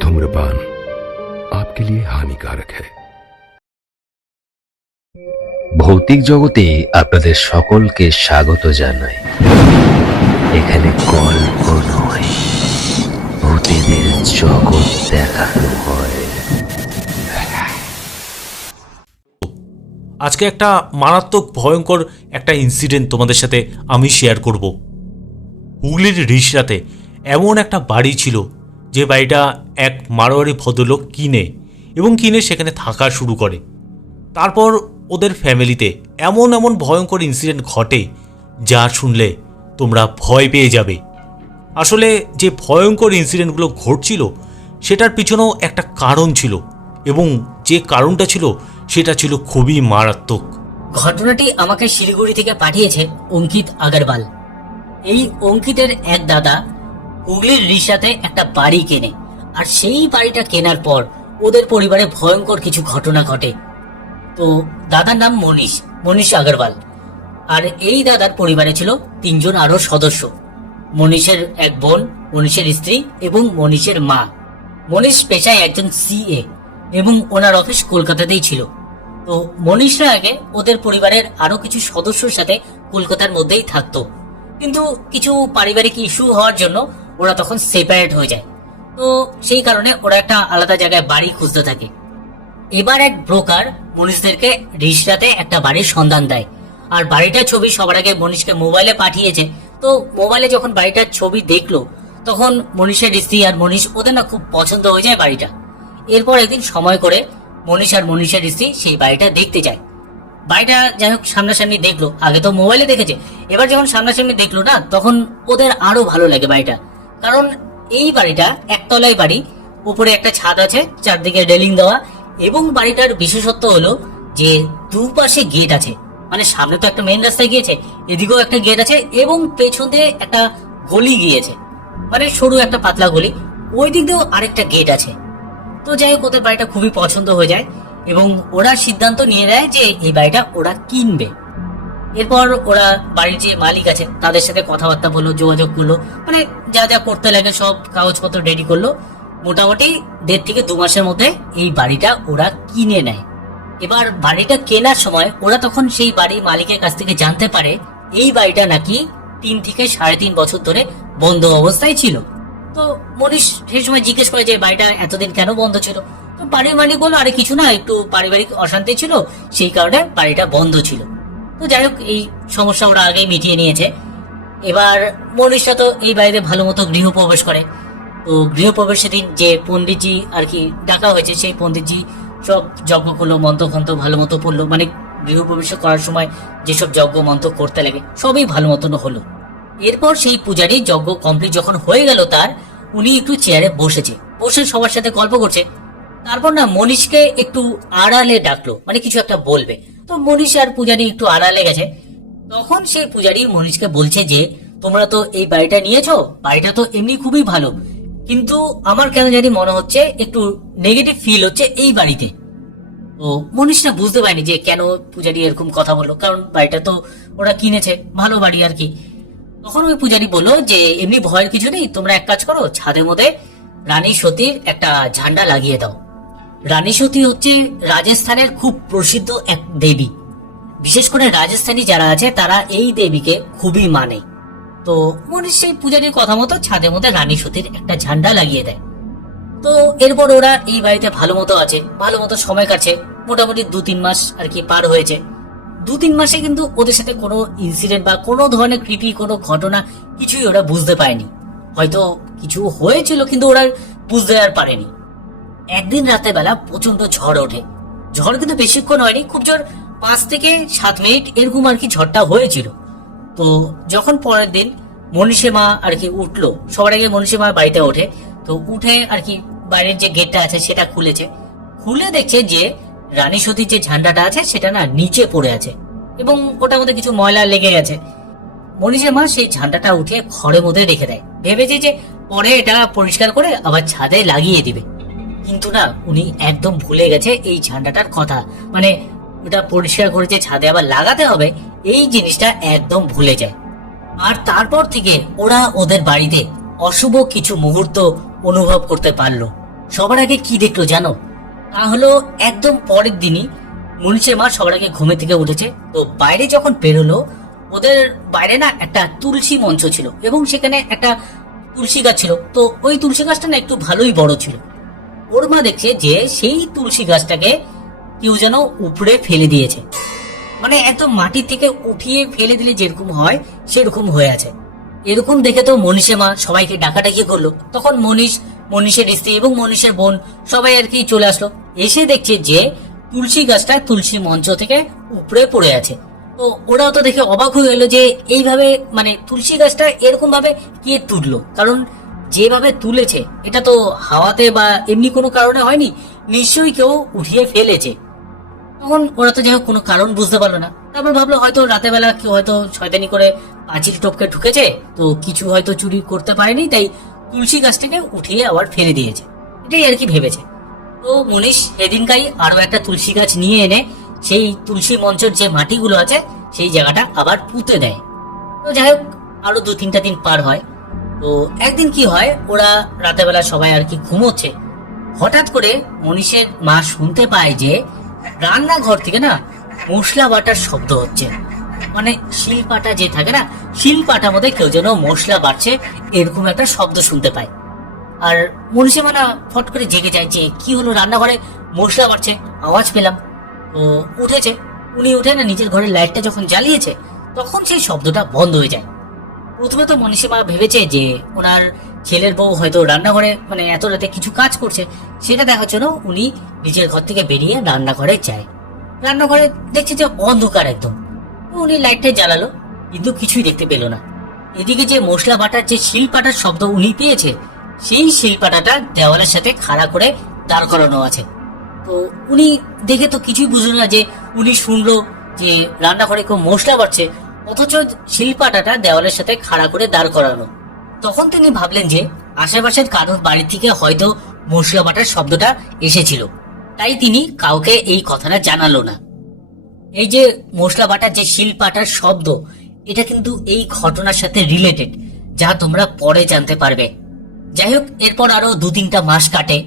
धूम्रपान आपके लिए हानिकारक है। ভৌতিক জগতে আপনাদের সকলকে স্বাগত জানাই। এখানে গল্প নয়, ভূতেদের জগৎ দেখানো হয়। আজকে একটা মারাত্মক ভয়ঙ্কর একটা ইনসিডেন্ট তোমাদের সাথে আমি শেয়ার করব। হুগলির রিষড়াতে এমন একটা বাড়ি ছিল যে বাড়িটা এক মারোয়ারি ভদ্রলোক কিনে সেখানে থাকা শুরু করে। তারপর ওদের ফ্যামিলিতে এমন এমন ভয়ঙ্কর ইনসিডেন্ট ঘটে যা শুনলে তোমরা ভয় পেয়ে যাবে। আসলে যে ভয়ঙ্কর ইনসিডেন্টগুলো ঘটছিল সেটার পিছনেও একটা কারণ ছিল, এবং যে কারণটা ছিল সেটা ছিল খুবই মারাত্মক। ঘটনাটি আমাকে শিলিগুড়ি থেকে পাঠিয়েছে অঙ্কিত আগরওয়াল। এই অঙ্কিতের এক দাদা হুগলির রিষড়াতে একটা বাড়ি কেনে, আর সেই বাড়িটা কেনার পর ওদের পরিবারে ভয়ঙ্কর কিছু ঘটনা ঘটে। তো দাদার নাম মনীষ আগরওয়াল, আর এই দাদার পরিবারে ছিল 3 জন আরো সদস্য। মনীষের এক বোন, মনীষের স্ত্রী এবং মনীষের মা। মনীষ পেশায় একজন সিএ এবং ওনার অফিস কলকাতাতেই ছিল। তো মনীষরা আগে ওদের পরিবারের আরো কিছু সদস্যর সাথে কলকাতার মধ্যেই থাকতো, কিন্তু কিছু পারিবারিক ইস্যু হওয়ার জন্য ওরা তখন সেপারেট হয়ে যায়। তো সেই কারণে ওরা একটা আলাদা জায়গায় বাড়ি খুঁজতে থাকে। এবার এক ব্রোকার মনীষদেরকে রিষড়াতে একটা বাড়ির সন্ধান দেয়, আর বাড়িটার ছবি সবার আগে মনীষকে মোবাইলে পাঠিয়েছে। তো মোবাইলে যখন বাড়িটার ছবি দেখলো তখন মনীষের স্ত্রী আর মনীষ ওদের না খুব পছন্দ হয়ে যায় বাড়িটা। এরপর একদিন সময় করে মনীষ আর মনীষের স্ত্রী সেই বাড়িটা দেখতে যায়। বাড়িটা যাই হোক সামনাসামনি দেখলো, আগে তো মোবাইলে দেখেছে, এবার যখন সামনাসামনি দেখলো না তখন ওদের আরো ভালো লাগে বাড়িটা। কারণ এই বাড়িটা একতলায় বাড়ি, উপরে একটা ছাদ আছে, চারদিকে রেলিং দেওয়া, এবং বাড়িটার বিশেষত্ব হলো যে দুপাশে গেট আছে। মানে সামনে তো একটা মেইন রাস্তায় গিয়েছে, এদিকেও একটা গেট আছে, এবং পেছন দিয়ে একটা গলি গিয়েছে, মানে সরু একটা পাতলা গলি, ওই দিক দিয়েও আরেকটা গেট আছে। তো যাই হোক ওদের বাড়িটা খুবই পছন্দ হয়ে যায় এবং ওরা সিদ্ধান্ত নিয়ে নেয় যে এই বাড়িটা ওরা কিনবে। এরপর ওরা বাড়ির যে মালিক আছে তাদের সাথে কথাবার্তা বললো, যোগাযোগ করলো, মানে যা যা করতে লাগে সব কাগজপত্র রেডি করলো। মোটামুটি 1.5 থেকে 2 মাসের মধ্যে এই বাড়িটা ওরা কিনে নেয়। এবার বাড়িটা কেনার সময় ওরা তখন সেই বাড়ির মালিকের কাছ থেকে জানতে পারে এই বাড়িটা নাকি 3 থেকে 3.5 বছর ধরে বন্ধ অবস্থায় ছিল। তো মনীষ সেই সময় জিজ্ঞেস করে যে বাড়িটা এতদিন কেন বন্ধ ছিল। তো বাড়ির মালিক বললো, আরে কিছু না, একটু পারিবারিক অশান্তি ছিল, সেই কারণে বাড়িটা বন্ধ ছিল। তো যাই হোক এই সমস্যা ওরা আগেই মিটিয়ে নিয়েছে। এবার মনীষরা তো এই বাড়িতে ভালো মতো গৃহপ্রবেশ করে। তো গৃহপ্রবেশের দিন যে পণ্ডিতজি আর কি ডাকা হয়েছে, সেই পণ্ডিতজি সব যজ্ঞ করলো, মন্ত্রখন্ত্র ভালো মতো পড়লো, মানে গৃহপ্রবেশ করার সময় যেসব যজ্ঞ মন্ত্র করতে লাগে সবই ভালো মতন হলো। এরপর সেই পূজারি যজ্ঞ কমপ্লিট যখন হয়ে গেল তার, উনি একটু চেয়ারে বসে সবার সাথে গল্প করছে। তারপর না মনীষকে একটু আড়ালে ডাকলো, মানে কিছু একটা বলবে। তো মনীষ আর পূজারি একটু আড়ালে গেছে। তখন সেই পূজারি মনীষকে বলছে যে তোমরা তো এই বাড়িটা নিয়েছো, বাড়িটা তো এমনি খুবই ভালো, কিন্তু আমার কেন জানি মনে হচ্ছে একটু নেগেটিভ ফিল হচ্ছে এই বাড়িতে। তো মনীষরা বুঝতে পারেনি যে কেন পূজারি এরকম কথা বললো, কারণ বাড়িটা তো ওরা কিনেছে, ভালো বাড়ি আর কি। তখন ওই পূজারি বললো যে এমনি ভয়ের কিছু নেই, তোমরা এক কাজ করো, ছাদের মধ্যে রানী সতীর একটা ঝান্ডা লাগিয়ে দাও। রানী সতী হচ্ছে রাজস্থানের খুব প্রসিদ্ধ এক দেবী, বিশেষ করে রাজস্থানী যারা আছে তারা এই দেবীকে খুবই মানে। তো মনীষ সেই পূজারির কথা মতো ছাদের মধ্যে রানী সতীর একটা ঝান্ডা লাগিয়ে দেয়। তো এরপর ওরা এই বাড়িতে ভালো মতো আছে, ভালো মতো সময় কাটছে। মোটামুটি 2-3 মাস আর কি পার হয়েছে। 2-3 মাসে কিন্তু ওদের সাথে কোনো ইনসিডেন্ট বা কোনো ধরনের ক্রিপি কোনো ঘটনা কিছুই ওরা বুঝতে পারেনি। হয়তো কিছু হয়েছিল কিন্তু ওরা বুঝতে আর পারেনি। একদিন রাতের বেলা প্রচন্ড ঝড় ওঠে। ঝড় কিন্তু বেশিক্ষণ হয়নি, খুব জোর 5 থেকে 7 মিনিট এরকম আর কি ঝড়টা হয়েছিল। তো যখন পরের দিন মনীষের মা আর কি উঠলো, সবার আগে মনীষের মা বাড়িতে ওঠে। তো উঠে আর কি বাইরের যে গেটটা আছে সেটা খুলে দেখছে যে রানী সতীর যে ঝান্ডাটা আছে সেটা না নিচে পড়ে আছে, এবং ওটার মধ্যে কিছু ময়লা লেগে গেছে। মনীষের মা সেই ঝান্ডাটা উঠিয়ে ঘরের মধ্যে রেখে দেয়, ভেবেছে যে পরে এটা পরিষ্কার করে আবার ছাদে লাগিয়ে দিবে। কিন্তু না, উনি একদম ভুলে গেছে এই ঝান্ডাটার কথা, মানে ওটা পরিষ্কার করে যে ছাদে আবার লাগাতে হবে এই জিনিসটা একদম ভুলে যায়। আর তারপর থেকে ওরা ওদের বাড়িতে অশুভ কিছু মুহূর্ত অনুভব করতে পারলো। সবার আগে কি দেখলো জানো? তা হলো একদম পরের দিনই মনীষের মা সবার আগে ঘুমে থেকে উঠেছে। তো বাইরে যখন বেরোলো, ওদের বাইরে না একটা তুলসী মঞ্চ ছিল এবং সেখানে একটা তুলসী গাছ ছিল। তো ওই তুলসী গাছটা না একটু ভালোই বড় ছিল। ওর মা দেখছে যে সেই তুলসী গাছটাকে কেউ যেন উপরে ফেলে দিয়েছে, মানে একদম মাটি থেকে উঠিয়ে ফেলে দিলে যেরকম হয় সেরকম হয়ে আছে। এরকম দেখে তো মনীষের মা সবাইকে ডাকাডাকি করলো। তখন মনীষের স্ত্রী এবং মনীষের বোন সবাই আর কি চলে আসলো। এসে দেখছে যে তুলসী গাছটা তুলসী মঞ্চ থেকে উপরে পড়ে আছে। তো ওরাও তো দেখে অবাক হয়ে গেল যে এইভাবে মানে তুলসী গাছটা এরকম ভাবে কে তুললো, কারণ যেভাবে তুলেছে এটা তো হাওয়াতে বা এমনি কোনো কারণে হয়নি, নিশ্চয়ই কেউ উঠিয়ে ফেলেছে। তখন ওরা তো যাই হোক কোনো কারণ বুঝতে পারলো না। তারপর ভাবলো হয়তো রাতের বেলা কেউ হয়তো শয়তানি করে পাঁচিল টপকে ঢুকেছে, তো কিছু হয়তো চুরি করতে পারেনি, তাই তুলসী গাছটাকে উঠিয়ে আবার ফেলে দিয়েছে, এটাই আর কি ভেবেছে। তো মনীষ এদিনকাই আরো একটা তুলসী গাছ নিয়ে এনে সেই তুলসী মঞ্চের যে মাটিগুলো আছে সেই জায়গাটা আবার পুঁতে দেয়। তো যাই হোক আরো 2-3টা দিন পার হয়। তো একদিন কি হয়, ওরা রাতের বেলা সবাই আর কি ঘুমোচ্ছে, হঠাৎ করে মনীষের মা শুনতে পায় যে রান্নাঘর থেকে না মশলা বাটার শব্দ হচ্ছে, মানে শিলপাটা যে থাকে না, শিলপাটার মধ্যে কেউ যেন মশলা বাটছে এরকম একটা শব্দ শুনতে পায়। আর মনীষের মা না ফট করে জেগে যায় যে কি হলো, রান্নাঘরে মশলা বাটছে আওয়াজ পেলাম। তো উঠেছে, উনি উঠে না নিজের ঘরের লাইটটা যখন জ্বালিয়েছে তখন সেই শব্দটা বন্ধ হয়ে যায়। প্রথমে তো মনীষী মা ভেবেছে যে ওনার ছেলের বউ হয়তো রান্নাঘরে মানে এত রাতে কিছু কাজ করছে, সেটা দেখার জন্য উনি নিজের ঘর থেকে বেরিয়ে রান্নাঘরে যায়। রান্নাঘরে দেখছে যে অন্ধকার একদম। উনি লাইটটা জ্বালালো কিন্তু কিছুই দেখতে পেল না। এদিকে যে মশলা বাটার যে শিলপাটার শব্দ উনি পেয়েছে, সেই শিলপাটাটা দেওয়ালের সাথে খাড়া করে দাঁড় করানো আছে। তো উনি দেখে তো কিছুই বুঝলো না যে উনি শুনলো যে রান্নাঘরে কেউ মশলা বাটছে, অথচ শিলপাটাটা দেওয়ালের সাথে খাড়া করে দাঁড় করানো। তখন তিনি ভাবলেন যে আশেপাশের কারোর বাড়ি থেকে হয়তো মশলা বাটার শব্দটা এসেছিল, তাই তিনি কাউকে এই কথাটা জানালো না। এই যে মশলা বাটার যে শিলপাটার শব্দ, এটা কিন্তু এই ঘটনার সাথে রিলেটেড, যা তোমরা পরে জানতে পারবে। যাই হোক এরপর আরো 2-3টা মাস কাটে।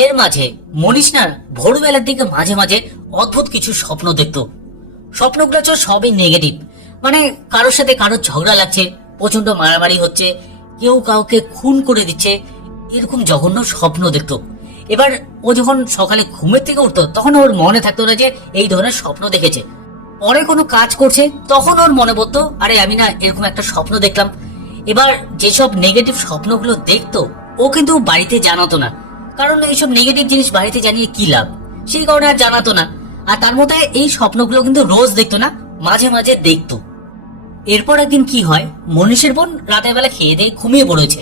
এর মাঝে মনীষ না ভোরবেলার দিকে মাঝে মাঝে অদ্ভুত কিছু স্বপ্ন দেখতো। স্বপ্নগুলো তো সবই নেগেটিভ, মানে কারোর সাথে কারোর ঝগড়া লাগছে, প্রচন্ড মারামারি হচ্ছে, কেউ কাউকে খুন করে দিচ্ছে, এরকম জঘন্য স্বপ্ন দেখতো। এবার ও যখন সকালে ঘুমের থেকে উঠতো তখন ওর মনে থাকতো না যে এই ধরনের স্বপ্ন দেখেছে। পরে কোনো কাজ করছে তখন ওর মনে পড়তো, আরে আমি না এরকম একটা স্বপ্ন দেখলাম। এবার যেসব নেগেটিভ স্বপ্নগুলো দেখতো ও কিন্তু বাড়িতে জানাতো না, কারণ এইসব নেগেটিভ জিনিস বাড়িতে জানিয়ে কি লাভ, সেই কারণে আর জানাতো না। আর তার মধ্যে এই স্বপ্নগুলো কিন্তু রোজ দেখতো না, মাঝে মাঝে দেখতো। এরপর একদিন কি হয়, মনীষের বোন রাতের বেলা খেয়ে দিয়ে ঘুমিয়ে পড়েছে।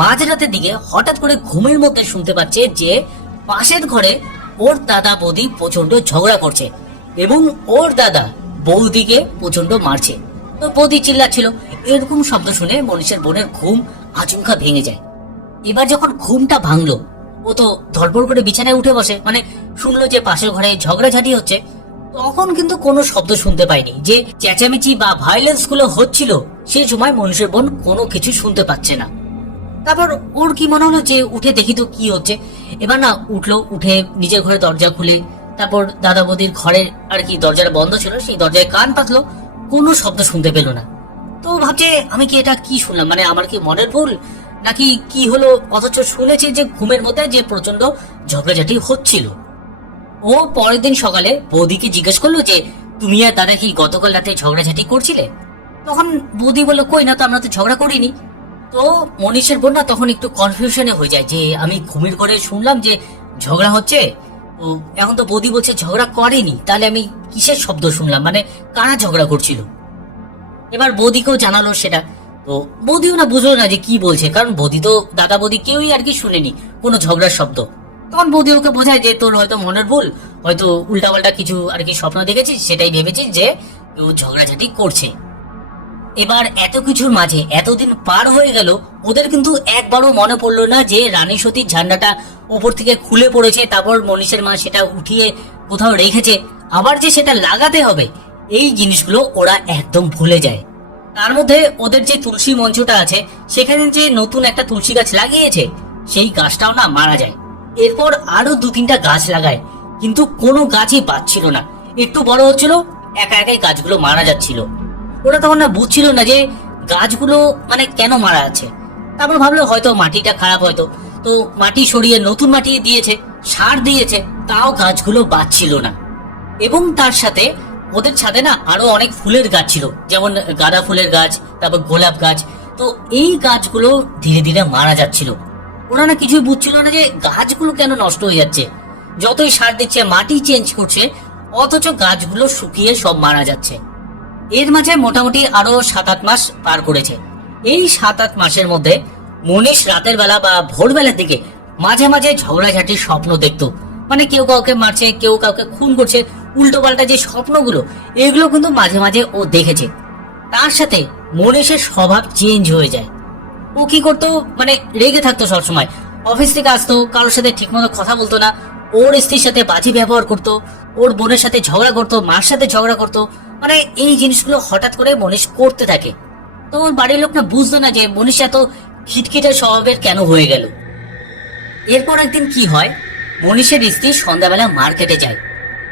মাঝরাতের দিকে হঠাৎ করে ঘুমের মধ্যে শুনতে পাচ্ছে যে পাশের ঘরে ওর দাদা বৌদি প্রচন্ড ঝগড়া করছে এবং ওর দাদা বৌদিকে প্রচন্ড মারছে। তো বৌদি চিল্লাচ্ছিল। এরকম শব্দ শুনে মনীষের বোনের ঘুম আচমকা ভেঙে যায়। এবার যখন ঘুমটা ভাঙলো, ও তো ধড়পড় করে বিছানায় উঠে বসে, মানে শুনলো যে পাশের ঘরে ঝগড়াঝাটি হচ্ছে। তখন কিন্তু কোনো শব্দ শুনতে পায়নি, যে চেঁচামেচি বা ভায়োলেন্স গুলো হচ্ছিল সেই সময় মনীষের বোন কোনো কিছু শুনতে পাচ্ছে না। তারপর ওর কি মনে হলো যে উঠে দেখি তো কি হচ্ছে। এবার না উঠলো, উঠে নিজের ঘরে দরজা খুলে তারপর দাদা বৌদির ঘরের আর কি দরজাটা বন্ধ ছিল, সেই দরজায় কান পাতলো, কোনো শব্দ শুনতে পেল না। তো ভাবছে আমি কি এটা কি শুনলাম, মানে আমার কি মনের ভুল নাকি কি হলো, অথচ শুনেছি যে ঘুমের মধ্যে যে প্রচন্ড ঝগড়াঝাটি হচ্ছিল। ও পরের দিন সকালে বৌদিকে জিজ্ঞেস করলো যে তুমি আর দাদা কি গতকাল রাতে ঝগড়াঝাটি করছিলে? তখন বৌদি বললো কই না তো, আমরা তো ঝগড়া করিনি। তো মনীষের বোন না তখন একটু কনফিউশনে হয়ে যায় যে আমি ঘুমের ঘরে শুনলাম যে ঝগড়া হচ্ছে, তো এখন তো বৌদি বলছে ঝগড়া করেনি, তাহলে আমি কিসের শব্দ শুনলাম, মানে কারা ঝগড়া করছিল। এবার বৌদিকেও জানালো সেটা। তো বৌদিও না বুঝলো না যে কি বলছে, কারণ বৌদি তো দাদা বৌদি কেউই আর কি শুনেনি কোনো ঝগড়ার শব্দ। তখন বৌদি ওকে বোঝায় যে তোর হয়তো মনের ভুল, হয়তো উল্টাপাল্টা কিছু আর কি স্বপ্ন দেখেছিস, সেটাই ভেবেছিস যে কেউ ঝগড়াঝাটি করছে। এবার এত কিছুর মাঝে এতদিন পার হয়ে গেল, ওদের কিন্তু একবারও মনে পড়লো না যে রানী সতীর ঝান্ডাটা উপর থেকে খুলে পড়েছে, তারপর মনীষের মা সেটা উঠিয়ে কোথাও রেখেছে, আবার যে সেটা লাগাতে হবে, এই জিনিসগুলো ওরা একদম ভুলে যায়। তার মধ্যে ওদের যে তুলসী মঞ্চটা আছে সেখানে যে নতুন একটা তুলসী গাছ লাগিয়েছে সেই গাছটাও না মারা যায়। এরপর আরো 2-3টা গাছ লাগায়, কিন্তু কোনো গাছই বাঁচছিল না। একটু বড় হচ্ছিল, একা একাই গাছগুলো মারা যাচ্ছিল। ওরা তখন না বুঝছিল না যে গাছগুলো মানে কেন মারা আছে। তারপর ভাবলো হয়তো মাটিটা খারাপ, হয়তো তো মাটি সরিয়ে নতুন মাটি দিয়েছে, সার দিয়েছে, তাও গাছগুলো বাঁচছিল না। এবং তার সাথে ওদের ছাদে না আরো অনেক ফুলের গাছ ছিল, যেমন গাঁদা ফুলের গাছ, তারপর গোলাপ গাছ। তো এই গাছগুলো ধীরে ধীরে মারা যাচ্ছিল। ওরা না কিছুই বুঝছিল না যে গাছগুলো কেন নষ্ট হয়ে যাচ্ছে। যতই সার দিচ্ছে, মাটি চেঞ্জ করছে, অথচ গাছগুলো শুকিয়ে সব মারা যাচ্ছে। এর মাঝে মোটামুটি আরো 7-8 মাস পার করেছে। এই 7-8 মাসের মধ্যে মনীষ রাতের বেলা বা ভোরবেলার দিকে মাঝে মাঝে ঝগড়াঝাটির স্বপ্ন দেখতো। মানে কেউ কাউকে মারছে, কেউ কাউকে খুন করছে, উল্টো পাল্টা যে স্বপ্নগুলো, এগুলো কিন্তু মাঝে মাঝে ও দেখেছে। তার সাথে মনীষের স্বভাব চেঞ্জ হয়ে যায়। ও কি করতো, মানে রেগে থাকতো সবসময়। অফিস থেকে আসতো, কারোর সাথে ঠিকমতো কথা বলতো না, ওর স্ত্রীর সাথে বাজে ব্যবহার করতো, ওর বোনের সাথে ঝগড়া করতো, মার সাথে ঝগড়া করতো। মানে এই জিনিসগুলো হঠাৎ করে মনীষ করতে থাকে। তখন বাড়ির লোক না বুঝতো না যে মনীষ এত খিটখিটে স্বভাবের কেন হয়ে গেল। এরপর একদিন কি হয়, মনীষের স্ত্রী সন্ধ্যাবেলা মার্কেটে যায়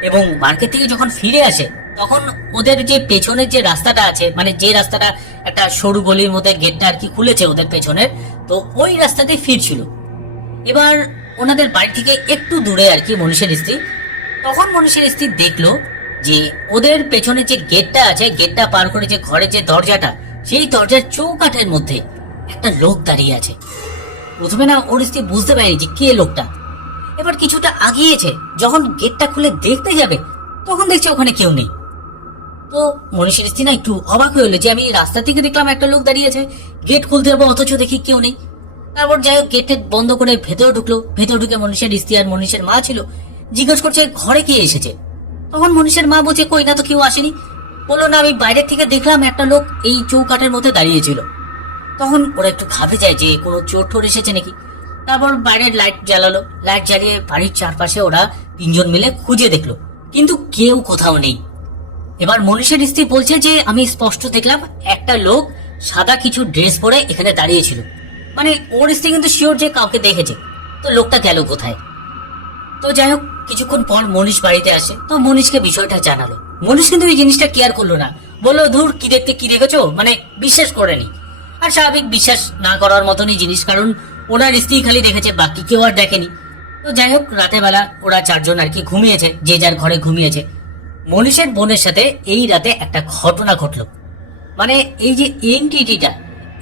এবং মার্কেট থেকে যখন ফিরে আসে তখন ওদের যে পেছনের যে রাস্তাটা আছে, মানে যে রাস্তাটা একটা সরু গলির মধ্যে গেটটা আর কি খুলেছে ওদের পেছনের, তো ওই রাস্তাতে ফিরছিল। এবার ওনাদের বাড়ি থেকে একটু দূরে আর কি মনীষের স্ত্রী, তখন মনীষের স্ত্রী দেখলো যে ওদের পেছনে যে গেটটা আছে, গেটটা পার করে যে ঘরের যে দরজাটা, সেই দরজার চৌকাঠের মধ্যে একটা লোক দাঁড়িয়ে আছে। প্রথমে না ওর স্ত্রী বুঝতে পারেনি যে কে লোকটা। এবার কিছুটা আগিয়েছে, যখন গেটটা খুলে দেখতে যাবে তখন দেখছে ওখানে কেউ নেই। তো মনীষের স্ত্রী না একটু অবাক হয়ে হলো যে আমি রাস্তা থেকে দেখলাম একটা লোক দাঁড়িয়েছে, গেট খুলতে যাবো অথচ দেখি কেউ নেই। তারপর যাই হোক গেটে বন্ধ করে ভেতরে ঢুকলো। ভেতরে ঢুকে মনীষের স্ত্রী আর মনীষের মা ছিল, জিজ্ঞেস করছে ঘরে কে এসেছে। তখন মনীষের মা বলছে কই না তো কেউ আসেনি। বললো না আমি বাইরের থেকে দেখলাম একটা লোক এই চৌকাঠের মধ্যে দাঁড়িয়েছিল। তখন ওরা একটু ঘাবড়ে যায় যে কোনো চোর ঠোর এসেছে নাকি। তারপর বাইরের লাইট জ্বালালো, লাইট জ্বালিয়ে বাড়ির চারপাশে ওরা 3জন মিলে খুঁজে দেখলো, কিন্তু কেউ কোথাও নেই। এবার মনীষের স্ত্রী বলছে যে আমি স্পষ্ট দেখলাম একটা লোক সাদা কিছু ড্রেস পরে এখানে দাঁড়িয়েছিল। মানে ওর স্ত্রী কিন্তু শিওর যে কাউকে দেখেছে, তো লোকটা গেল কোথায়। তো যাই হোক কিছুক্ষণ পর মনীষ বাড়িতে আসে, তো মনীষকে বিষয়টা জানালো। মনীষ কিন্তু এই জিনিসটা কেয়ার করলো না, বললো ধুর কি দেখতে কি দেখেছো, মানে বিশ্বাস করেনি। আর স্বাভাবিক বিশ্বাস না করার মতনই জিনিস, কারণ ওনার স্ত্রী খালি দেখেছে, বাকি কেউ আর দেখেনি। তো যাই হোক রাতের বেলা ওরা 4জন আর কি ঘুমিয়েছে, যে যার ঘরে ঘুমিয়েছে। মনীষের বোনের সাথে এই রাতে একটা ঘটনা ঘটলো। মানে এই যে এনটিটিটা,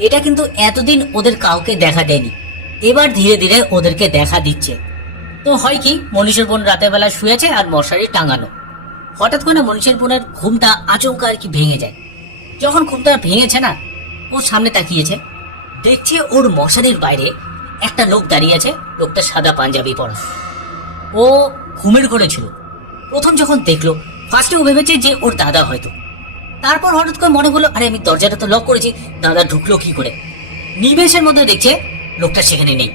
এটা কিন্তু এতদিন ওদের কাউকে দেখা দেয়নি, এবার ধীরে ধীরে ওদেরকে দেখা দিচ্ছে। তো হয় কি, মনীষের বোন রাতের বেলা শুয়েছে আর মশারি টাঙানো। হঠাৎ করে মনীষের বোনের ঘুমটা আচমকা আর কি ভেঙে যায়। যখন ঘুমটা ভেঙেছে না, ওর সামনে তাকিয়েছে, দেখছে ওর মশারির বাইরে একটা লোক দাঁড়িয়ে আছে। লোকটা সাদা পাঞ্জাবি পরা, ও ঘুমের ঘরে ছিল। প্রথম যখন দেখলো ফার্স্টে ও ভেবেছে যে ওর দাদা হয়তো। তারপর হঠাৎ করে মনে হলো আরে আমি দরজাটা তো লক করেছি, দাদা ঢুকলো কি করে। নিমেষের মধ্যে দেখছে লোকটা সেখানে নেই।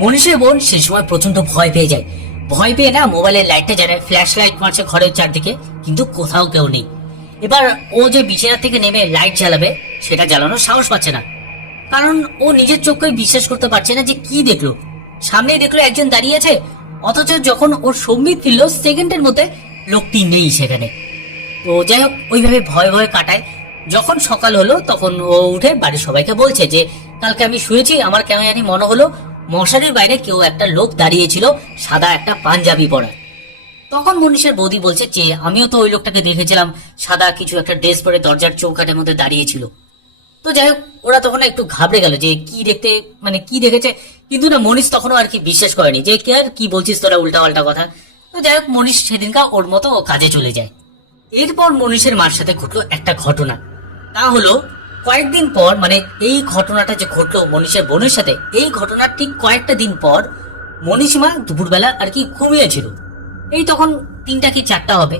মনীষের বোন সেই সময় প্রচন্ড ভয় পেয়ে যায়। ভয় পেয়ে না মোবাইলের লাইটটা জ্বালায়, ফ্ল্যাশ লাইট মারছে ঘরের চারদিকে, কিন্তু কোথাও কেউ নেই। এবার ও যে বিছানা থেকে নেমে লাইট জ্বালাবে, সেটা জ্বালানোর সাহস পাচ্ছে না, কারণ ও নিজের চোখে বিশ্বাস করতে পারছে না যে কি দেখলো। সামনেই দেখলো একজন দাঁড়িয়ে আছে, অথচ যখন ওর সম্বিত ফিরল সেকেন্ডের মধ্যে লোকটি নেই সেখানে। তো যাই হোক ওইভাবে ভয় ভয় কাটায়। যখন সকাল হলো তখন ও উঠে বাড়ির সবাইকে বলছে যে কালকে আমি শুয়েছি, আমার কেন জানি মনে হলো মশারির বাইরে কেউ একটা লোক দাঁড়িয়েছিল সাদা একটা পাঞ্জাবি পরা। তখন মনীষের বৌদি বলছে যে আমিও তো ওই লোকটাকে দেখেছিলাম, সাদা কিছু একটা ড্রেস পরে দরজার চৌকাঠের মধ্যে দাঁড়িয়েছিল। তো যাই হোক ওরা তখন একটু ঘাবড়ে গেল যে কি দেখতে, মানে কি দেখেছে। কিন্তু না মনীষ তখনও আর কি বিশ্বাস করেনি যে কে আর কি বলছিস তোরা উল্টা পাল্টা কথা। তো যাই হোক মনীষ সেদিনকা ওর মতো ও কাজে চলে যায়। এরপর মনীষের মার সাথে ঘটলো একটা ঘটনা। তা হলো কয়েকদিন পর, মানে এই ঘটনাটা যে ঘটলো মনীষের বোনের সাথে, এই ঘটনার ঠিক কয়েকটা দিন পর মনীষ মা দুপুরবেলা আর কি ঘুমিয়েছিল। এই তখন 3টা কি 4টা হবে।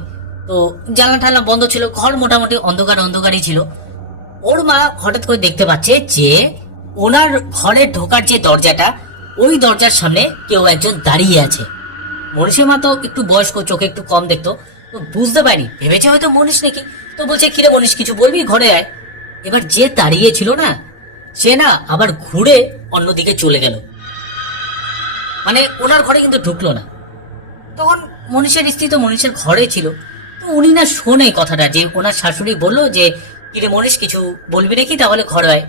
তো জানলা টালা বন্ধ ছিল, ঘর মোটামুটি অন্ধকার অন্ধকারই ছিল। ওর মা হঠাৎ করে দেখতে পাচ্ছে যে ওনার ঘরে ঢোকার যে দরজাটা, ওই দরজার সামনে কেউ একজন দাঁড়িয়ে আছে। মনীষের মা তো একটু বয়স্ক, চোখে একটু কম দেখতো, তো বুঝতে পারিনি, ভেবেছে হয়তো মনীষ নাকি। তো বলছে কিরে মনীষ কিছু বলবি, ঘরে আয়। এবার যে দাঁড়িয়ে ছিল না, সে না আবার ঘুরে অন্যদিকে চলে গেল, মানে ওনার ঘরে কিন্তু ঢুকলো না। তখন মনীষের স্ত্রী তো মনীষের ঘরে ছিল, তো উনি না শোনে কথাটা, যে ওনার শাশুড়ি বললো যে কিরে মনীষ কিছু বলবি নাকি, তাহলে ঘরে আয়।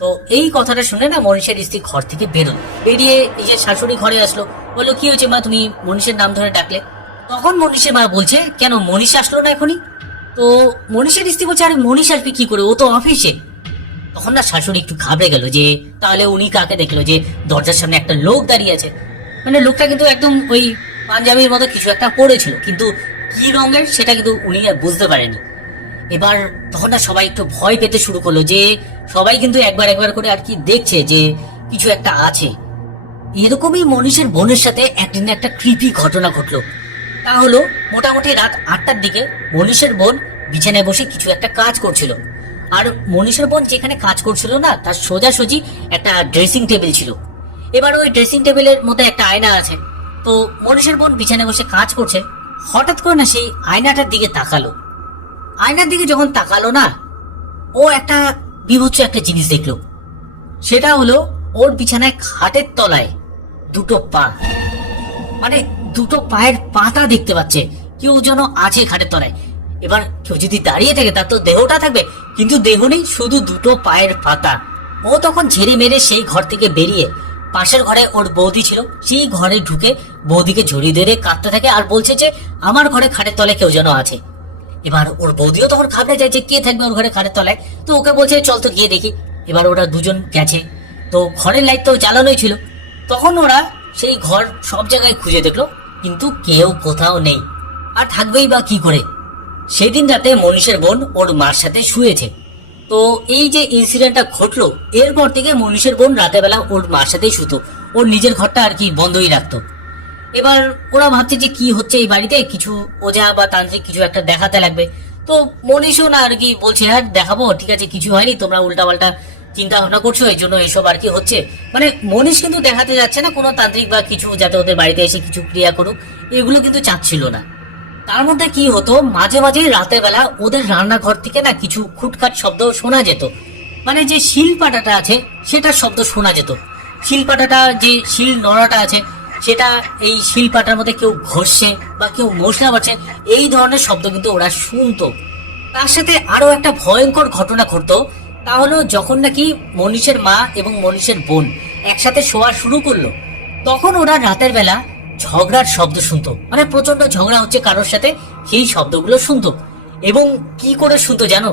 তো এই কথাটা শুনে না মনীষের স্ত্রী ঘর থেকে বেরোলো, বেরিয়ে এই যে শাশুড়ি ঘরে আসলো, বললো কি হয়েছে মা, তুমি মনীষের নাম ধরে ডাকলে? তখন মনীষের মা বলছে কেন মনীষ আসলো না এখনই? তো মনীষের স্ত্রী বলছে আরে মনীষ আসবে কি করে, ও তো অফিসে। তখন না শাশুড়ি একটু ঘাবড়ে গেল যে তাহলে উনি কাকে দেখলো, যে দরজার সামনে একটা লোক দাঁড়িয়ে আছে, মানে লোকটা কিন্তু একদম ওই পাঞ্জাবির মতো কিছু একটা পরেছিল, কিন্তু কি রঙের সেটা কিন্তু উনি আর বুঝতে পারেনি। এবার তখন না সবাই একটু ভয় পেতে শুরু করলো, যে সবাই কিন্তু একবার একবার করে আর কি দেখছে যে কিছু একটা আছে। এরকমই মনীষের বোনের সাথে একদিন একটা ক্রিপি ঘটনা ঘটলো। তা হলো মোটামুটি রাত 8টার দিকে মনীষের বোন বিছানায় বসে কিছু একটা কাজ করছিল, আর মনীষের বোন যেখানে কাজ করছিল না তার সোজাসুজি একটা ড্রেসিং টেবিল ছিল। এবার ওই ড্রেসিং টেবিলের মধ্যে একটা আয়না আছে, তো মনীষের বোন বিছানায় বসে কাজ করছে, হঠাৎ করে না সেই আয়নাটার দিকে তাকালো। আয়নার দিকে যখন তাকালো না, ও একটা বিভৎস একটা জিনিস দেখলো। সেটা হলো ওর বিছানায় খাটের তলায় দুটো পা, মানে দুটো পায়ের পাতা দেখতে পাচ্ছে, কেউ যেন আছে খাটের তলায়। এবার কেউ যদি দাঁড়িয়ে থাকে তার তো দেহটা থাকবে, কিন্তু দেহ নেই, শুধু দুটো পায়ের পাতা। ও তখন ঝেড়ে মেরে সেই ঘর থেকে বেরিয়ে পাশের ঘরে ওর বৌদি ছিল, সেই ঘরে ঢুকে বৌদিকে জড়িয়ে ধরে কাঁদতে থাকে আর বলছে যে আমার ঘরে খাটের তলায় কেউ যেন আছে। এবার ওর বৌদিও তখন ঘাবড়ে যায় যে কে থাকবে ওর ঘরে খাটের তলায়, তো ওকে বলছে চল তো গিয়ে দেখি। এবার ওরা দুজন গেছে, তো ঘরের লাইট তো জ্বালানোই ছিল। তখন ওরা সেই ঘর সব জায়গায় খুঁজে দেখলো, কিন্তু কেউ কোথাও নেই, আর থাকবেই বা কি করে। সেদিন রাতে মনীষের বোন ওর মার সাথে শুয়েছে। তো এই যে ইনসিডেন্টটা ঘটলো, এরপর থেকে মনীষের বোন রাতের বেলা ওর মার সাথেই শুতো, ওর নিজের ঘরটা আর কি বন্ধই রাখতো। এবার ওরা ভাবছে যে কি হচ্ছে এই বাড়িতে, কিছু ওঝা বা তান্ত্রিক কিছু একটা দেখাতে লাগবে। তো মনীষও না আর কি বলছে হ্যাঁ দেখাবো, ঠিক আছে কিছু হয়নি, তোমরা উল্টাপাল্টা চিন্তা ভাবনা করছো এই জন্য এসব আর কি হচ্ছে। মানে মনীষ কিন্তু দেখাতে যাচ্ছে না কোনো তান্ত্রিক বা কিছু, যাতে ওদের বাড়িতে এসে কিছু ক্রিয়া করুক, এগুলো কিন্তু চাচ্ছিল না। তার মধ্যে কি হতো, মাঝে মাঝে রাতের বেলা ওদের রান্নাঘর থেকে না কিছু খুটখাট শব্দ শোনা যেত, মানে যে শিল পাটাটা আছে সেটার শব্দ শোনা যেত। শিল পাটাটা, যে শিল নড়াটা আছে, সেটা এই শিল পাটার মধ্যে কেউ ঘষছে বা কেউ মশলা বাড়ছে, এই ধরনের শব্দ কিন্তু ওরা শুনতো। তার সাথে আরো একটা ভয়ঙ্কর ঘটনা ঘটতো, তা হলো যখন নাকি মনীষের মা এবং মনীষের বোন একসাথে শোয়া শুরু করলো, তখন ওরা রাতের বেলা ঝগড়ার শব্দ শুনতো, মানে প্রচন্ড ঝগড়া হচ্ছে কারোর সাথে, সেই শব্দগুলো শুনতো। এবং কি করে শুনতো জানো,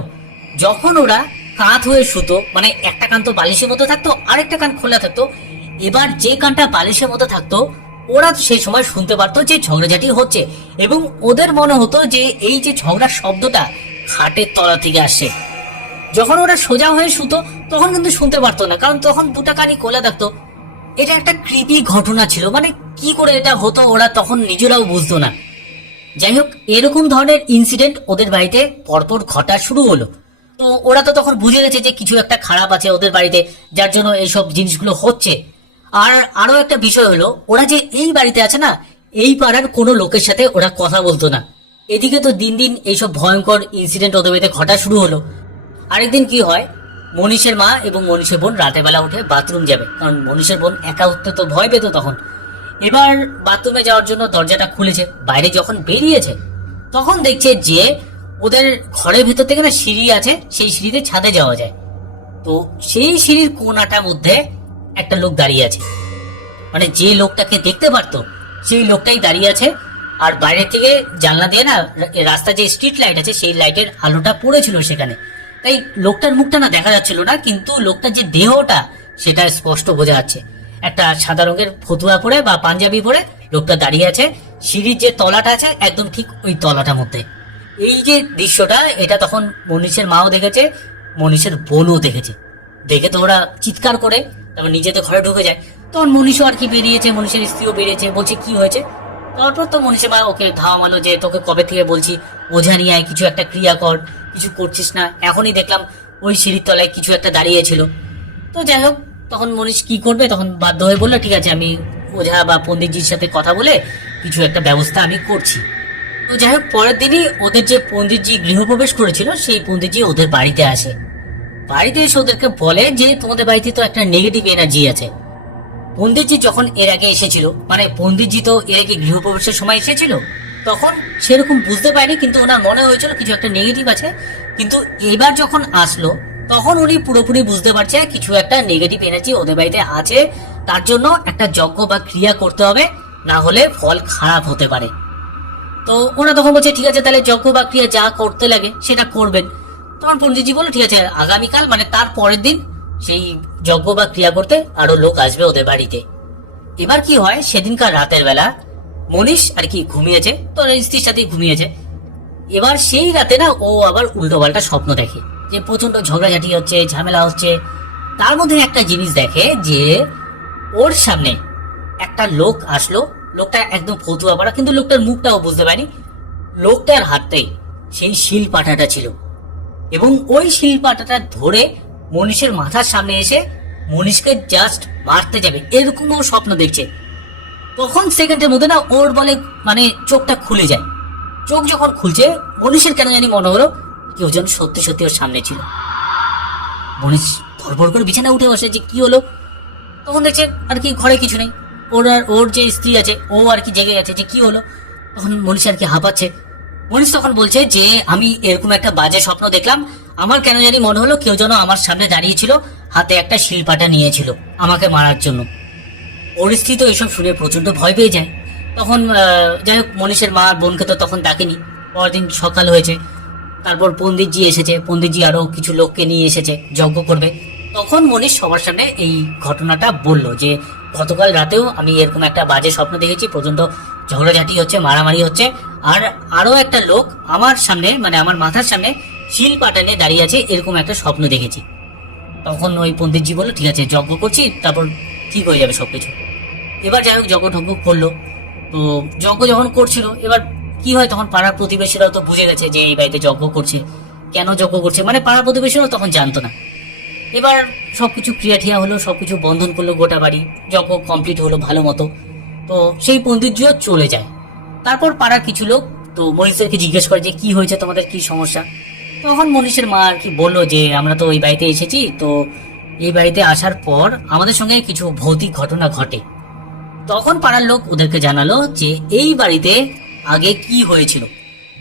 যখন ওরা কাঁধ হয়ে শুতো, মানে একটা কান তো বালিশের মতো থাকতো, আরেকটা কান খোলা থাকতো। এবার যে কানটা বালিশের মতো থাকতো, ওরা সেই সময় শুনতে পারতো যে ঝগড়াঝাটি হচ্ছে, এবং ওদের মনে হতো যে এই যে ঝগড়ার শব্দটা খাটের তলা থেকে আসছে। যখন ওরা সোজা হয়ে শুতো তখন কিন্তু শুনতে পারতো না, কারণ তখন দুটা কানই খোলা থাকতো। এটা একটা ক্রিপি ঘটনা ছিল, মানে কি করে এটা হতো ওরা তখন নিজেরাও বুঝতো না। যাই হোক, এরকম ধরনের ইনসিডেন্ট ওদের বাড়িতে পরপর ঘটা শুরু হলো। তো ওরা তো তখন বুঝে গেছে যে কিছু একটা খারাপ আছে ওদের বাড়িতে, যার জন্য এইসব জিনিসগুলো হচ্ছে। আর আরো একটা বিষয় হলো, ওরা যে এই বাড়িতে আছে না, এই পাড়ার কোনো লোকের সাথে ওরা কথা বলতো না। এদিকে তো দিন দিন এইসব ভয়ঙ্কর ইনসিডেন্ট ওদের বাড়িতে ঘটা শুরু হলো। আরেকদিন কি হয়, মনীষের মা এবং মনীষের বোন রাতের বেলা উঠে বাথরুম যাবে, কারণ মনীষের বোন একা উঠতে তো ভয় পেত তখন। এবার বাথরুমে যাওয়ার জন্য দরজাটা খুলেছে, বাইরে যখন বেরিয়েছে তখন দেখছে যে ওদের ঘরের ভেতর থেকে না সিঁড়ি আছে, সেই সিঁড়িতে ছাদে যাওয়া যায়। তো সেই সিঁড়ির কোণাটার মধ্যে একটা লোক দাঁড়িয়ে আছে, মানে যে লোকটাকে দেখতে পারতো সেই লোকটাই দাঁড়িয়ে আছে। আর বাইরে থেকে জানলা দিয়ে না রাস্তা যে স্ট্রিট লাইট আছে সেই লাইটের আলোটা পড়েছিল সেখানে, তাই লোকটার মুখটা না দেখা যাচ্ছিল না, কিন্তু লোকটার যে দেহটা সেটা স্পষ্ট বোঝা যাচ্ছে। একটা সাদা রঙের ফতুয়া পরে বা পাঞ্জাবি পরে লোকটা দাঁড়িয়ে আছে, সিঁড়ির যে তলাটা আছে একদম ঠিক ওই তলাটার মধ্যে। এই যে দৃশ্যটা, এটা তখন মনীষের মাও দেখেছে, মনীষের বোনও দেখেছে। দেখে তো ওরা চিৎকার করে তারপর নিজেদের ঘরে ঢুকে যায়। তখন মনীষও আর কি বেরিয়েছে, মনীষের স্ত্রীও বেরিয়েছে, বলছে কি হয়েছে। তারপর তো মনীষের মা ওকে ধাওয়া মারলো যে তোকে কবে থেকে বলছি ওঝা নিয়ে আয়, কিছু একটা ক্রিয়া কর, কিছু করছিস না, এখনই দেখলাম ওই সিঁড়ির তলায় কিছু একটা দাঁড়িয়েছিল। তো যাই হোক, তখন মনীষ কি করবে, তখন বাধ্য হয়ে বললো ঠিক আছে আমি ওঝা বা পণ্ডিতজির সাথে কথা বলে কিছু একটা ব্যবস্থা আমি করছি। তো যাই হোক, পরের দিনই ওদের যে পণ্ডিতজি গৃহপ্রবেশ করেছিল সেই পণ্ডিতজি ওদের বাড়িতে আসে। বাড়িতে এসে ওদেরকে বলে যে তোমাদের বাড়িতে তো একটা নেগেটিভ এনার্জি আছে। পণ্ডিতজি যখন এর আগে এসেছিল, মানে পণ্ডিতজি তো এর আগে গৃহপ্রবেশের সময় এসেছিল, তখন সেরকম বুঝতে পারেনি, কিন্তু ওনার মনে হয়েছিল কিছু একটা নেগেটিভ আছে। কিন্তু এবার যখন আসলো তখন উনি পুরোপুরি বুঝতে পারছে কিছু একটা নেগেটিভ এনার্জি ওদের বাড়িতে আছে, তার জন্য একটা যজ্ঞ বা ক্রিয়া করতে হবে, না হলে ফল খারাপ হতে পারে। তো ওরা তখন বলছে ঠিক আছে, তাহলে যজ্ঞ বা ক্রিয়া যা করতে লাগে সেটা করবেন। তখন পণ্ডিতজি বলল ঠিক আছে, আগামীকাল মানে তার পরের দিন সেই যজ্ঞ বা ক্রিয়া করতে আরো লোক আসবে ওদের বাড়িতে। এবার কি হয়, সেদিনকার রাতের বেলা মনীষ আর কি ঘুমিয়েছে, তো স্ত্রীর সাথেই ঘুমিয়েছে। এবার সেই রাতে না ও আবার উল্টো পাল্টা স্বপ্ন দেখে যে প্রচন্ড ঝগড়াঝাটি হচ্ছে, ঝামেলা হচ্ছে। তার মধ্যে একটা জিনিস দেখে যে ওর সামনে একটা লোক আসলো, লোকটা একদম ফতুয়া পাড়া, কিন্তু লোকটার মুখটাও বুঝতে পারিনি। লোকটার হাতে সেই শিল পাটাটা ছিল, এবং ওই শিল পাটাটা ধরে মনীষের মাথার সামনে এসে মনীষকে জাস্ট মারতে যাবে, এরকম ও স্বপ্ন দেখছে। তখন সেকেন্ডের মধ্যে না ওর বলে মানে চোখটা খুলে যায়। চোখ যখন খুলছে, মনীষের কেন জানি মনে হলো কেউ যেন সত্যি সত্যি ওর সামনে ছিল। মনীষ ধরপড় করে বিছানায় উঠে বসে, যে কি হলো। তখন দেখছে আর কি ঘরে কিছু নেই, ওর যে স্ত্রী আছে ও আর কি জেগে গেছে, যে কি হলো। তখন মনীষ আর কি হাঁপাচ্ছে। মনীষ তখন বলছে যে আমি এরকম একটা বাজে স্বপ্ন দেখলাম, আমার কেন জানি মনে হলো কেউ যেন আমার সামনে দাঁড়িয়েছিল, হাতে একটা শিলপাটা নিয়েছিল আমাকে মারার জন্য। ওর স্ত্রী তো এসব শুনে প্রচন্ড ভয় পেয়ে যায়। তখন যাই হোক, মনীষের মা আর বোনকে তো তখন ডাকেনি। পরদিন সকাল হয়েছে, তারপর পণ্ডিতজি এসেছে, পণ্ডিতজি আরো কিছু লোককে নিয়ে এসেছে যজ্ঞ করবে। তখন মনীষ সবার সামনে এই ঘটনাটা বলল যে গতকাল রাতেও আমি এরকম একটা বাজে স্বপ্ন দেখেছি, প্রচন্ড ঝগড়াঝাটি হচ্ছে, মারামারি হচ্ছে, আর আরো একটা লোক আমার সামনে মানে আমার মাথার সামনে শিল পাটা নিয়ে দাঁড়িয়ে আছে, এরকম একটা স্বপ্ন দেখেছি। তখন ওই পণ্ডিতজি বললো ঠিক আছে, যজ্ঞ করছি, তারপর ঠিক হয়ে যাবে সবকিছু। এবার যাই হোক, যজ্ঞ ঠজ্ঞ করলো। তো যজ্ঞ যখন করছিল, এবার কি হয়, তখন পাড়ার প্রতিবেশীরাও তো বুঝে গেছে যে এই বাড়িতে যজ্ঞ করছে। কেন যজ্ঞ করছে মানে পাড়ার প্রতিবেশীরাও তখন জানতো না। এবার সবকিছু ক্রিয়া ঠিয়া হলো, সবকিছু বন্ধন করলো গোটা বাড়ি, যজ্ঞ কমপ্লিট হলো ভালো মতো। তো সেই পণ্ডিতজিও চলে যায়। তারপর পাড়ার কিছু লোক তো মনীষদেরকে জিজ্ঞেস করে যে কি হয়েছে, তোমাদের কি সমস্যা। তখন মনীষের মা আর কি বললো যে আমরা তো ওই বাড়িতে এসেছি, তো এই বাড়িতে আসার পর আমাদের সঙ্গে কিছু ভৌতিক ঘটনা ঘটে। তখন পাড়ার লোক ওদেরকে জানালো যে এই বাড়িতে আগে কি হয়েছিল।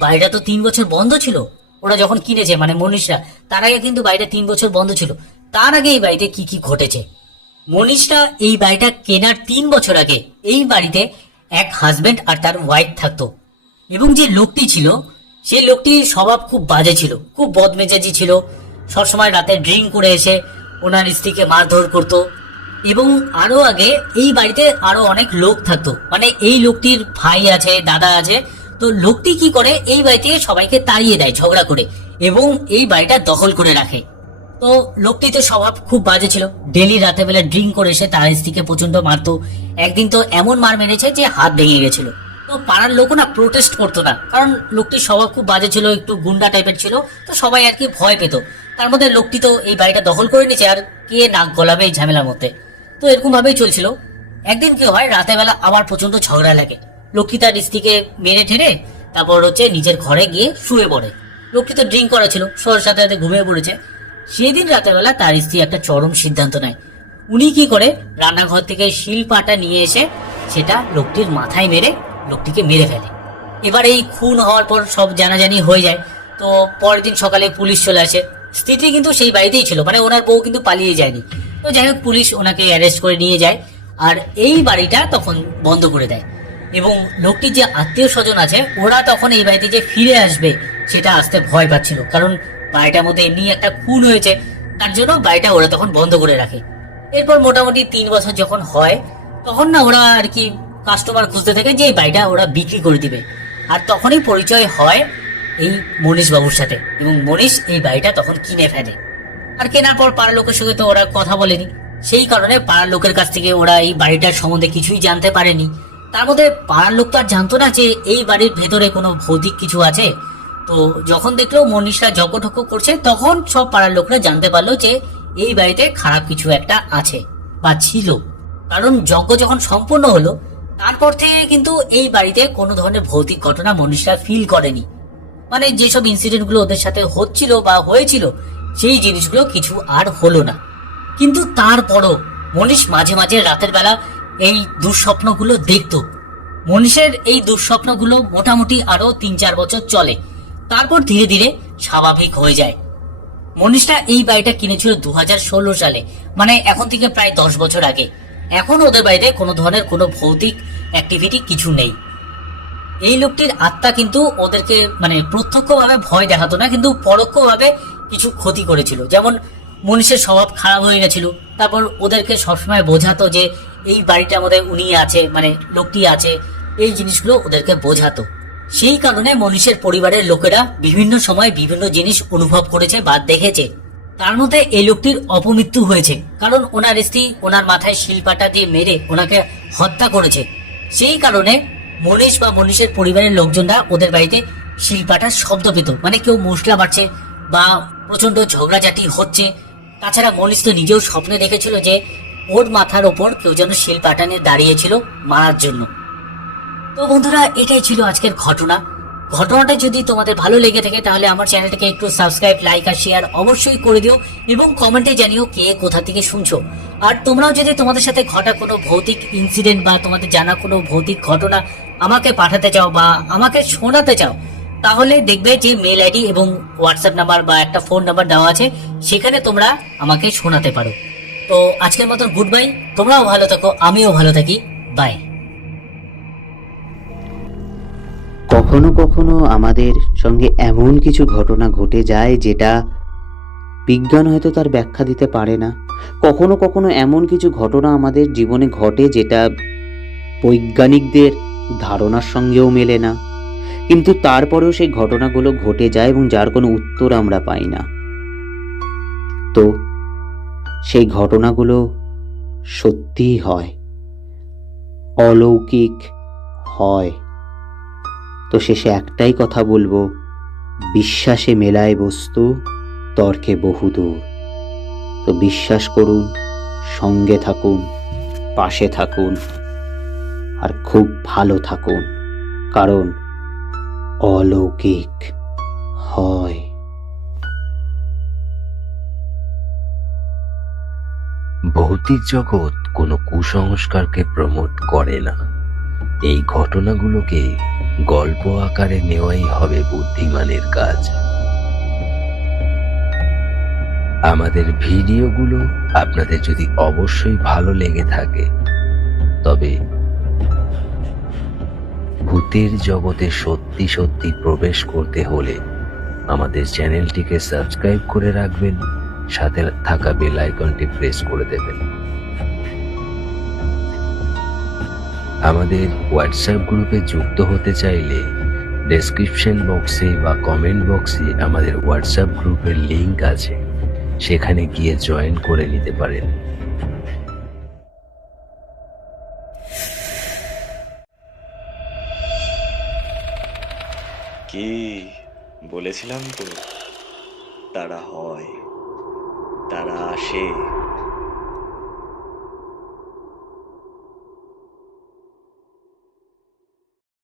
বাড়িটা তো 3 বছর বন্ধ ছিল, ওরা যখন কিনেছে মানে মনীষরা, তার আগে কিন্তু বাড়িটা 3 বছর বন্ধ ছিল। তার আগে এই বাড়িতে কি কি ঘটেছে। মনীষরা এই বাড়িটা কেনার 3 বছর আগে এই বাড়িতে এক হাজবেন্ড আর তার ওয়াইফ থাকতো, এবং যে লোকটি ছিল সেই লোকটির স্বভাব খুব বাজে ছিল, খুব বদমেজাজি ছিল। সবসময় রাতে ড্রিঙ্ক করে এসে ওনার স্ত্রীকে মারধর করতো। এবং আরো আগে এই বাড়িতে আরো অনেক লোক থাকতো, মানে এই লোকটির ভাই আছে, দাদা আছে। তো লোকটি কি করে, এই বাড়ি থেকে সবাইকে তাড়িয়ে দেয় ঝগড়া করে, এবং এই বাড়িটা দখল করে রাখে। তো লোকটি তো স্বভাব খুব বাজে ছিল, ডেলি রাতে বেলা ড্রিঙ্ক করে এসে তার স্ত্রীকে প্রচন্ড মারতো। একদিন তো এমন মার মেরেছে যে হাত ভেঙে গেছিল। তো পাড়ার লোকও না প্রোটেস্ট করতো না, কারণ লোকটির স্বভাব খুব বাজে ছিল, একটু গুন্ডা টাইপের ছিল। তো সবাই আর কি ভয় পেত। তার মধ্যে লোকটি তো এই বাড়িটা দখল করে নিয়েছে, আর কে নাক গলাবে এই ঝামেলার মধ্যে। তো এরকম ভাবেই চলছিল। একদিন কি হয়, রাতের বেলা আবার প্রচন্ড ঝগড়া লাগে। লোকটি তার স্ত্রীকে মেরে ঠেরে তারপর হচ্ছে নিজের ঘরে গিয়ে শুয়ে পড়ে। লোকটি তো ড্রিঙ্ক করা ছিল, শোয়ার সাথে সাথে ঘুমিয়ে পড়েছে। সেদিন রাতের বেলা তার স্ত্রী একটা চরম সিদ্ধান্ত নেয়। উনি কি করে, রান্নাঘর থেকে শিল পাটা নিয়ে এসে সেটা লোকটির মাথায় মেরে লোকটিকে মেরে ফেলে। এবার এই খুন হওয়ার পর সব জানাজানি হয়ে যায়। তো পরের দিন সকালে পুলিশ চলে আসে। স্ত্রী কিন্তু সেই বাড়িতেই ছিল, মানে ওনার বউ কিন্তু পালিয়ে যায়নি। তো যাই হোক, পুলিশ ওনাকে অ্যারেস্ট করে নিয়ে যায়, আর এই বাড়িটা তখন বন্ধ করে দেয়। এবং লোকটির যে আত্মীয় স্বজন আছে ওরা তখন এই বাড়িতে যে ফিরে আসবে সেটা আসতে ভয় পাচ্ছিল, কারণ বাড়িটার মধ্যে এমনি একটা খুন হয়েছে, তার জন্য বাড়িটা ওরা তখন বন্ধ করে রাখে। এরপর মোটামুটি 3 বছর যখন হয়, তখন না ওরা আর কি কাস্টমার খুঁজতে থাকে যে এই বাড়িটা ওরা বিক্রি করে দিবে। আর তখনই পরিচয় হয় এই মনীষ বাবুর সাথে, এবং মনীষ এই বাড়িটা তখন কিনে ফেলে। আর কেনার পর পাড়ার লোকের সঙ্গে তো ওরা কথা বলেনি, সেই কারণে পাড়ার লোকের কাছ থেকে ওরা এই বাড়িটার সম্বন্ধে কিছুই জানতে পারেনি। তার মধ্যে পাড়ার লোক তো আর জানতো না যে এই বাড়ির ভেতরে কোনো ভৌতিক কিছু আছে। তো যখন দেখলো মনীষরা যজ্ঞ করছে, তখন সব পাড়ার লোকরা জানতে পারলো যে এই বাড়িতে খারাপ কিছু একটা আছে বা ছিল। কারণ যজ্ঞ যখন সম্পূর্ণ হলো, তারপর থেকে কিন্তু এই বাড়িতে কোনো ধরনের ভৌতিক ঘটনা মনীষরা ফিল করেনি। মানে যেসব ইনসিডেন্ট গুলো ওদের সাথে হচ্ছিল বা হয়েছিল, সেই জিনিসগুলো কিছু আর হলো না। কিন্তু তারপরও মনীষ মাঝে মাঝে রাতের বেলা এই দুঃস্বপ্নগুলো দেখতো। মনীষের এই দুঃস্বপ্নগুলো মোটামুটি আরো 3-4 বছর চলে, তারপর ধীরে ধীরে স্বাভাবিক হয়ে যায়। মনীষটা এই বাড়িটা কিনেছিল 2016 সালে, মানে এখন থেকে প্রায় 10 বছর আগে। এখন ওদের বাড়িতে কোনো ধরনের কোনো ভৌতিক অ্যাক্টিভিটি কিছু নেই। এই লোকটির আত্মা কিন্তু ওদেরকে মানে প্রত্যক্ষভাবে ভয় দেখাতো না, কিন্তু পরোক্ষভাবে কিছু ক্ষতি করেছিল। যেমন মনীষের স্বভাব খারাপ হয়ে গেছিল, তারপর ওদেরকে সবসময় বোঝাতো যে এই বাড়িটার মধ্যে উনি আছে, মানে লোকটি আছে, এই জিনিসগুলো ওদেরকে বোঝাতো। সেই কারণে মনীষের পরিবারের লোকেরা বিভিন্ন সময় বিভিন্ন জিনিস অনুভব করেছে বা দেখেছে। তার মধ্যে এই লোকটির অপমৃত্যু হয়েছে, কারণ ওনার স্ত্রী ওনার মাথায় শিলপাটা দিয়ে মেরে ওনাকে হত্যা করেছে। সেই কারণে মনীষ বা মনীষের পরিবারের লোকজনরা ওদের বাড়িতে শিলপাটার শব্দ পেত, মানে কেউ মশলা বাড়ছে বা প্রচন্ড ঝগড়াঝাটি হচ্ছে। তাছাড়া মনীষ তো নিজেও স্বপ্নে দেখেছিল যে ওর মাথার ওপর কেউ যেন শিলপাটা নিয়ে দাঁড়িয়েছিল মারার জন্য। তো বন্ধুরা, এটাই ছিল আজকের ঘটনাটা যদি তোমাদের ভালো লেগে থাকে তাহলে আমার চ্যানেলটাকে একটু সাবস্ক্রাইব, লাইক আর শেয়ার অবশ্যই করে দিও, এবং কমেন্টে জানিও কে কোথা থেকে শুনছো। আর তোমরাও যদি তোমাদের সাথে ঘটা কোনো ভৌতিক ইনসিডেন্ট বা তোমাদের জানা কোনো ভৌতিক ঘটনা আমাকে পাঠাতে চাও বা আমাকে শোনাতে চাও, তাহলে দেখবে যে মেল আইডি এবং হোয়াটসঅ্যাপ নাম্বার বা একটা ফোন নাম্বার দেওয়া আছে, সেখানে তোমরা আমাকে শোনাতে পারো। তো আজকের মতন গুড বাই, তোমরাও ভালো থাকো, আমিও ভালো থাকি, বাই। কখনো কখনো আমাদের সঙ্গে এমন কিছু ঘটনা ঘটে যায় যেটা বিজ্ঞান হয়তো তার ব্যাখ্যা দিতে পারে না। কখনো কখনো এমন কিছু ঘটনা আমাদের জীবনে ঘটে যেটা বৈজ্ঞানিকদের ধারণার সঙ্গেও মেলে না, কিন্তু তারপরেও সেই ঘটনাগুলো ঘটে যায় এবং যার কোনো উত্তর আমরা পাই না। তো সেই ঘটনাগুলো সত্যিই হয়, অলৌকিক হয়। তো শেষে একটাই কথা বলবো, বিশ্বাসে মেলায় বস্তু, তর্কে বহুদূর। তো বিশ্বাস করুন, সঙ্গে থাকুন, পাশে থাকুন, আর খুব ভালো থাকুন, কারণ অলৌকিক হয়। ভৌতিক জগৎ কোনো কুসংস্কারকে প্রমোট করে না। এই ঘটনাগুলোকে গল্প আকারে নেওয়াই হবে বুদ্ধিমানের কাজ। আমাদের ভিডিওগুলো আপনাদের যদি অবশ্যই ভালো লেগে থাকে, তবে ভূতের জগতে সত্যি সত্যি প্রবেশ করতে হলে আমাদের চ্যানেলটিকে সাবস্ক্রাইব করে রাখবেন, সাথে থাকা বেল আইকনটি প্রেস করে দেবেন। আমাদের হোয়াটসঅ্যাপ গ্রুপে যুক্ত হতে চাইলে ডেসক্রিপশন বক্সে বা কমেন্ট বক্সে আমাদের হোয়াটসঅ্যাপ গ্রুপের লিংক আছে, সেখানে গিয়ে জয়েন করে নিতে পারেন। কি বলেছিলাম তো, তারা হয়, তারা আসে,